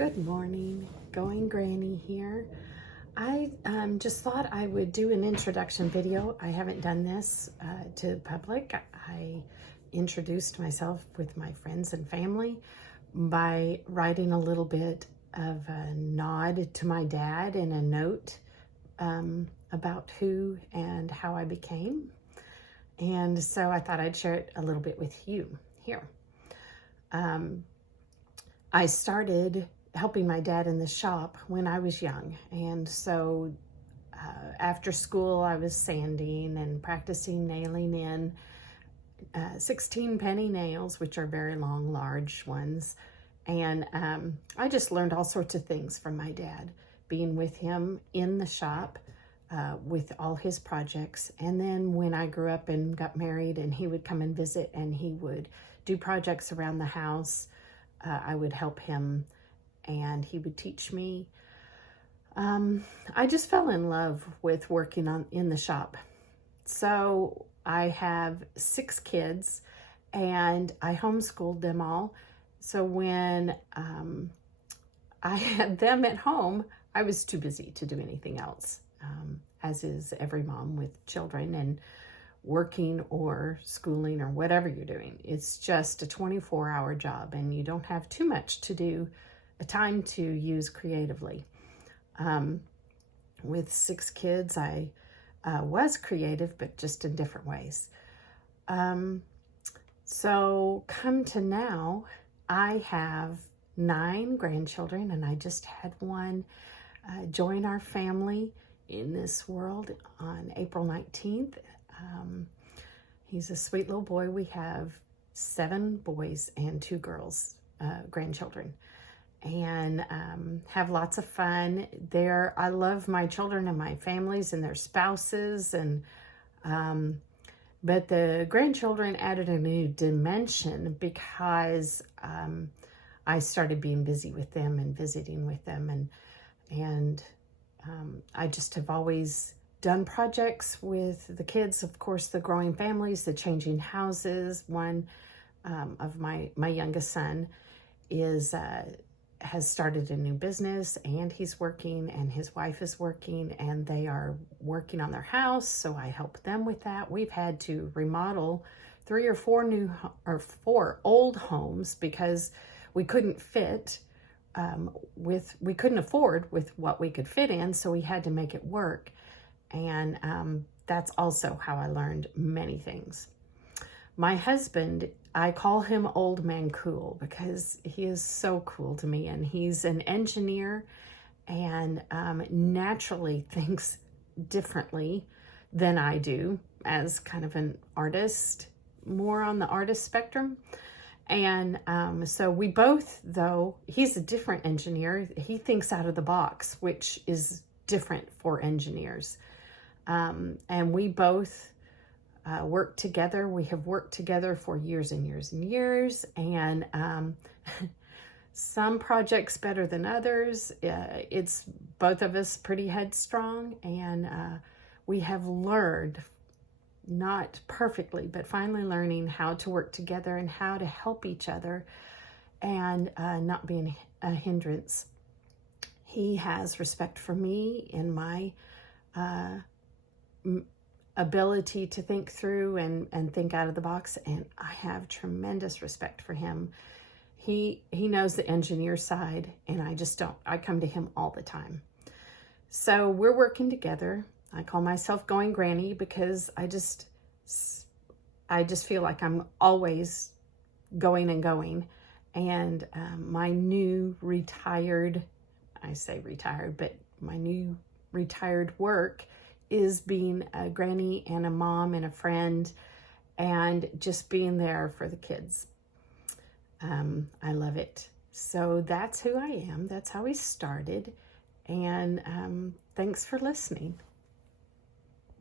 Good morning, Going Granny here. I just thought I would do an introduction video. I haven't done this to the public. I introduced myself with my friends and family by writing a little bit of a nod to my dad and a note about who and how I became. And so I thought I'd share it a little bit with you here. I started helping my dad in the shop when I was young. And so after school, I was sanding and practicing nailing in 16 penny nails, which are very long, large ones. And I just learned all sorts of things from my dad, being with him in the shop with all his projects. And then when I grew up and got married and he would come and visit and he would do projects around the house, I would help him and he would teach me. I just fell in love with working in the shop. So I have 6 kids and I homeschooled them all. So when I had them at home, I was too busy to do anything else, as is every mom with children and working or schooling or whatever you're doing. It's just a 24-hour job and you don't have too much to do, time to use creatively. With 6 kids, I was creative, but just in different ways. So come to now, I have 9 grandchildren and I just had one join our family in this world on April 19th. He's a sweet little boy. We have 7 boys and 2 girls, grandchildren, and have lots of fun there. I love my children and my families and their spouses, and but the grandchildren added a new dimension because I started being busy with them and visiting with them, and I just have always done projects with the kids, of course, the growing families, the changing houses. One of my youngest son has started a new business and he's working and his wife is working and they are working on their house. So I help them with that. We've had to remodel 3 or 4 old homes because we couldn't fit we couldn't afford with what we could fit in. So we had to make it work. And that's also how I learned many things. My husband, I call him Old Man Cool because he is so cool to me. And he's an engineer and naturally thinks differently than I do as kind of an artist, more on the artist spectrum. And so we both, though, he's a different engineer. He thinks out of the box, which is different for engineers. And we both work together. We have worked together for years and years and years. And some projects better than others. It's both of us pretty headstrong. And we have learned, not perfectly, but finally learning how to work together and how to help each other and not being a hindrance. He has respect for me and my ability to think through and think out of the box, and I have tremendous respect for him. He knows the engineer side and I just don't. I come to him all the time. So we're working together. I call myself Going Granny because I just feel like I'm always going and going. And my new retired, I say retired, but my new retired work is being a granny and a mom and a friend and just being there for the kids. I love it. So that's who I am. That's how we started. And thanks for listening.